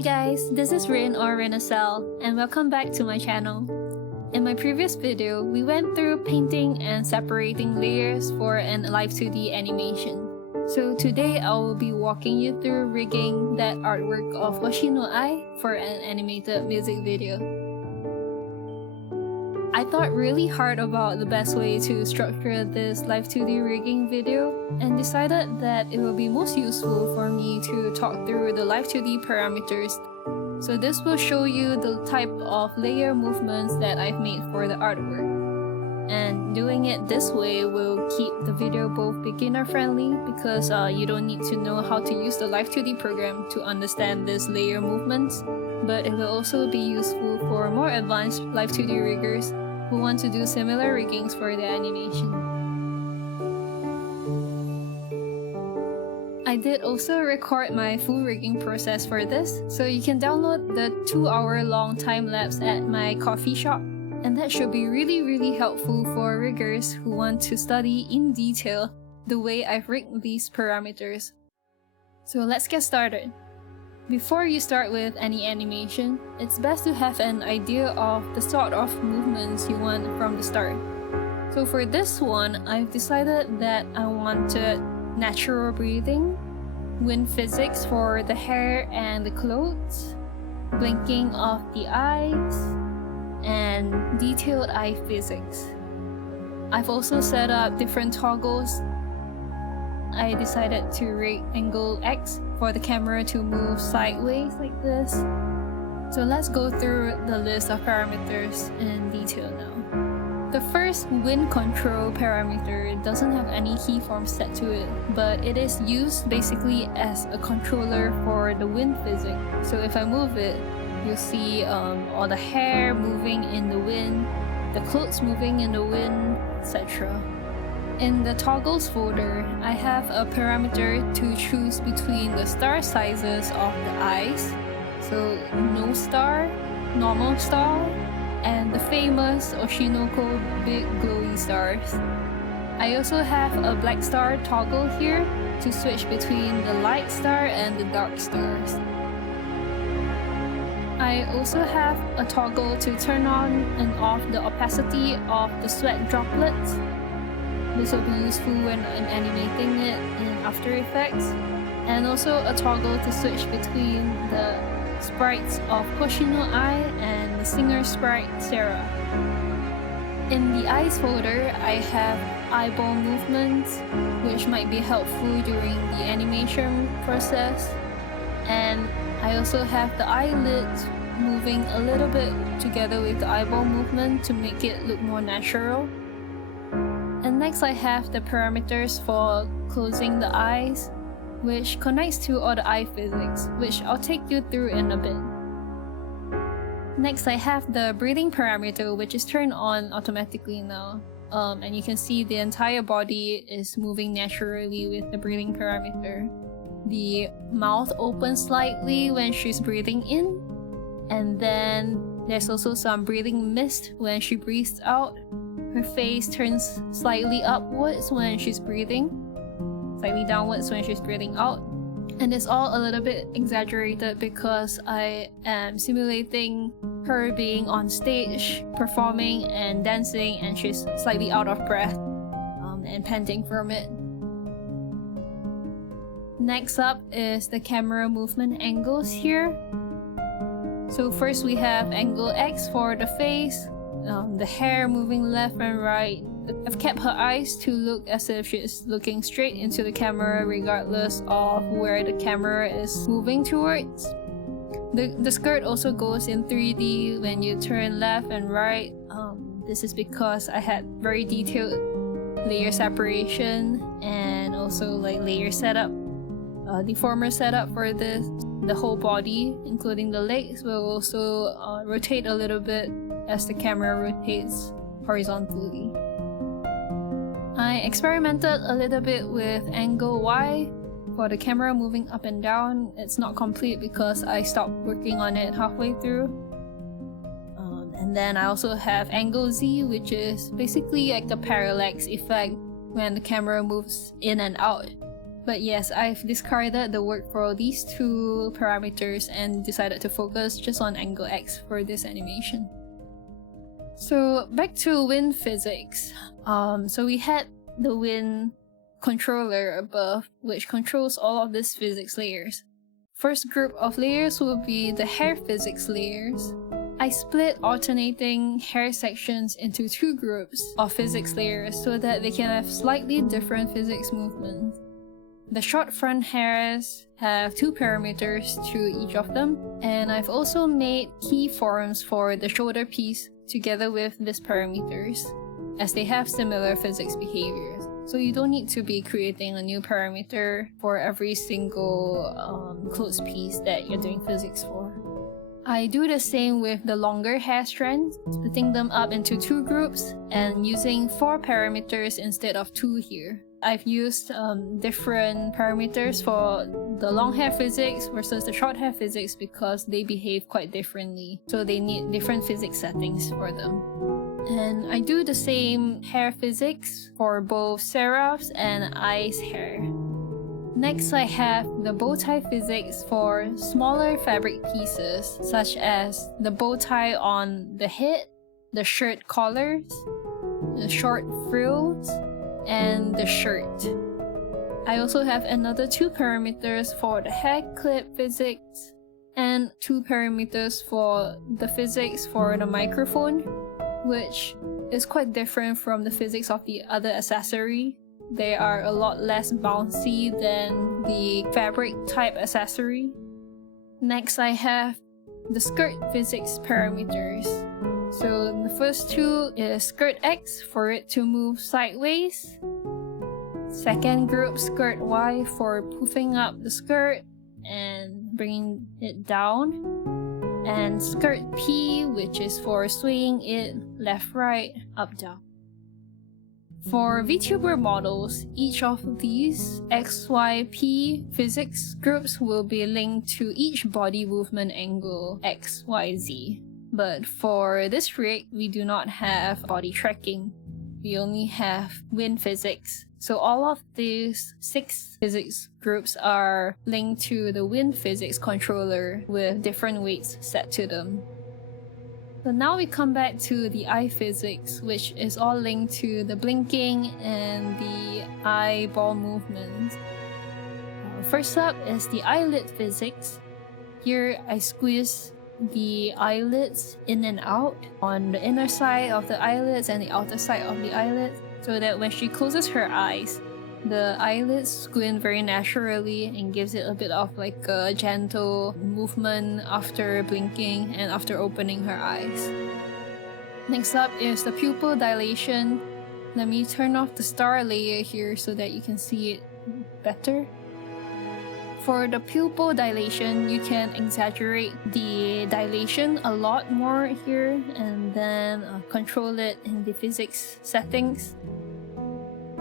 Hi guys, this is Rin or Renacel, and welcome back to my channel. In my previous video, we went through painting and separating layers for an Live2D animation. So today I will be walking you through rigging that artwork of Hoshino Ai for an animated music video. I thought really hard about the best way to structure this Live2D rigging video and decided that it will be most useful for me to talk through the Live2D parameters. So this will show you the type of layer movements that I've made for the artwork. And doing it this way will keep the video both beginner friendly because you don't need to know how to use the Live2D program to understand these layer movements, but it will also be useful for more advanced Live2D riggers who want to do similar riggings for their animation. I did also record my full rigging process for this, so you can download the 2-hour-long time-lapse at my coffee shop, and that should be really helpful for riggers who want to study in detail the way I've rigged these parameters. So let's get started. Before you start with any animation, it's best to have an idea of the sort of movements you want from the start. So for this one, I've decided that I wanted natural breathing, wind physics for the hair and the clothes, blinking of the eyes, and detailed eye physics. I've also set up different toggles. I decided to rig angle X for the camera to move sideways like this. So let's go through the list of parameters in detail now. The first wind control parameter doesn't have any keyform set to it, but it is used basically as a controller for the wind physics. So if I move it, you'll see all the hair moving in the wind, the clothes moving in the wind, etc. In the toggles folder, I have a parameter to choose between the star sizes of the eyes, so no star, normal star, and the famous Oshi No Ko big glowy stars. I also have a black star toggle here to switch between the light star and the dark stars. I also have a toggle to turn on and off the opacity of the sweat droplets. This will be useful when I'm animating it in After Effects, and also a toggle to switch between the sprites of Hoshino Ai and the singer sprite Sarah. In the eyes folder, I have eyeball movements, which might be helpful during the animation process, and I also have the eyelids moving a little bit together with the eyeball movement to make it look more natural. And next I have the parameters for closing the eyes, which connects to all the eye physics, which I'll take you through in a bit. Next I have the breathing parameter, which is turned on automatically now. And you can see the entire body is moving naturally with the breathing parameter. The mouth opens slightly when she's breathing in, and then there's also some breathing mist when she breathes out. Her face turns slightly upwards when she's breathing, slightly downwards when she's breathing out. And it's all a little bit exaggerated because I am simulating her being on stage, performing and dancing, and she's slightly out of breath and panting from it. Next up is the camera movement angles here. So first we have angle X for the face, the hair moving left and right. I've kept her eyes to look as if she's looking straight into the camera regardless of where the camera is moving towards. The skirt also goes in 3D when you turn left and right. This is because I had very detailed layer separation and also like layer setup, deformer setup for this. The whole body, including the legs, will also rotate a little bit as the camera rotates horizontally. I experimented a little bit with angle Y for the camera moving up and down. It's not complete because I stopped working on it halfway through. And then I also have angle Z, which is basically like the parallax effect when the camera moves in and out. But yes, I've discarded the work for these two parameters and decided to focus just on angle X for this animation. So back to wind physics. So we had the wind controller above, which controls all of these physics layers. First group of layers will be the hair physics layers. I split alternating hair sections into two groups of physics layers so that they can have slightly different physics movements. The short front hairs have two parameters to each of them, and I've also made keyforms for the shoulder piece together with these parameters, as they have similar physics behaviors. So you don't need to be creating a new parameter for every single clothes piece that you're doing physics for. I do the same with the longer hair strands, splitting them up into two groups and using 4 parameters instead of 2 here. I've used different parameters for the long hair physics versus the short hair physics because they behave quite differently, so they need different physics settings for them. And I do the same hair physics for both Seraph's and Ai's hair. Next, I have the bow tie physics for smaller fabric pieces, such as the bow tie on the head, the shirt collars, the short frills, and the shirt. I also have another 2 parameters for the hair clip physics and 2 parameters for the physics for the microphone, which is quite different from the physics of the other accessory. They are a lot less bouncy than the fabric type accessory. Next, I have the skirt physics parameters. So the first 2 is skirt X for it to move sideways. Second group, skirt Y for poofing up the skirt and bringing it down. And skirt P, which is for swaying it left, right, up, down. For VTuber models, each of these XYP physics groups will be linked to each body movement angle XYZ. But for this rig, we do not have body tracking. We only have wind physics. So all of these 6 physics groups are linked to the wind physics controller with different weights set to them. So now we come back to the eye physics, which is all linked to the blinking and the eyeball movement. First up is the eyelid physics. Here I squeeze the eyelids in and out on the inner side of the eyelids and the outer side of the eyelids, so that when she closes her eyes, the eyelids squint very naturally and gives it a bit of like a gentle movement after blinking and after opening her eyes. Next up is the pupil dilation. Let me turn off the star layer here so that you can see it better. For the pupil dilation, you can exaggerate the dilation a lot more here and then control it in the physics settings.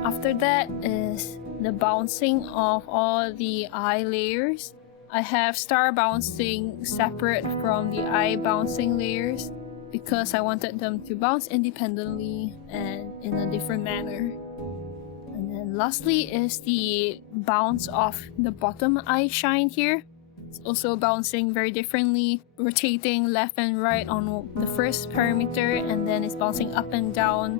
After that is the bouncing of all the eye layers. I have star bouncing separate from the eye bouncing layers because I wanted them to bounce independently and in a different manner. And then lastly is the bounce of the bottom eye shine here. It's also bouncing very differently, rotating left and right on the first parameter, and then it's bouncing up and down.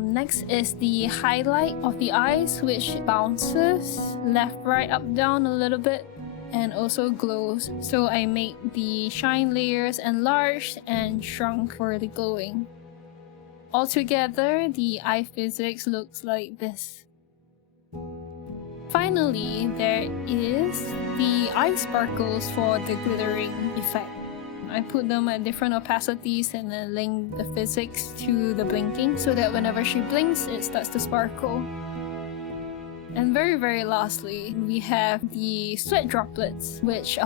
Next is the highlight of the eyes, which bounces left, right, up, down a little bit and also glows. So I make the shine layers enlarged and shrunk for the glowing. Altogether, the eye physics looks like this. Finally, there is the eye sparkles for the glittering effect. I put them at different opacities and then link the physics to the blinking so that whenever she blinks, it starts to sparkle. And very lastly, we have the sweat droplets, which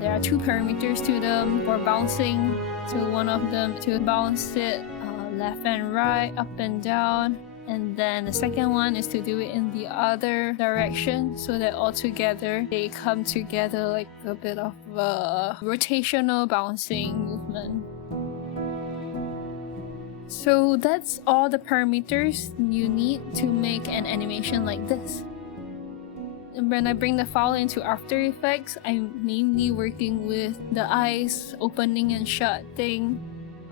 there are 2 parameters to them for bouncing. So one of them to bounce it left and right, up and down. And then the second one is to do it in the other direction so that all together they come together like a bit of a rotational bouncing movement. So that's all the parameters you need to make an animation like this. And when I bring the file into After Effects, I'm mainly working with the eyes opening and shutting.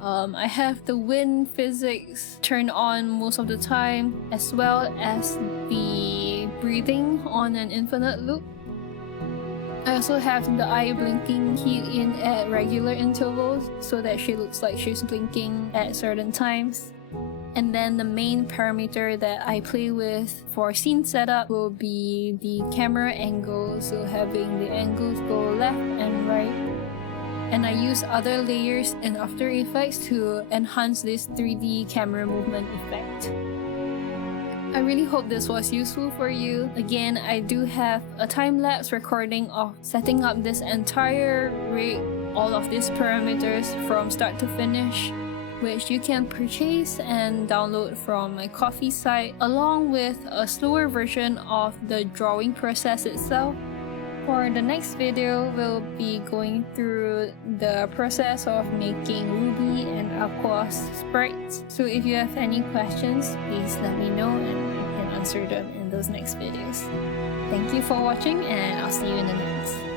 I have the wind physics turned on most of the time, as well as the breathing on an infinite loop. I also have the eye blinking keyed in at regular intervals so that she looks like she's blinking at certain times. And then the main parameter that I play with for scene setup will be the camera angle, so having the angles go left and right. And I use other layers in After Effects to enhance this 3D camera movement effect. I really hope this was useful for you. Again, I do have a time-lapse recording of setting up this entire rig, all of these parameters from start to finish, which you can purchase and download from my Ko-fi site, along with a slower version of the drawing process itself. For the next video, we'll be going through the process of making Ruby and Aqua's sprites. So if you have any questions, please let me know and I can answer them in those next videos. Thank you for watching, and I'll see you in the next.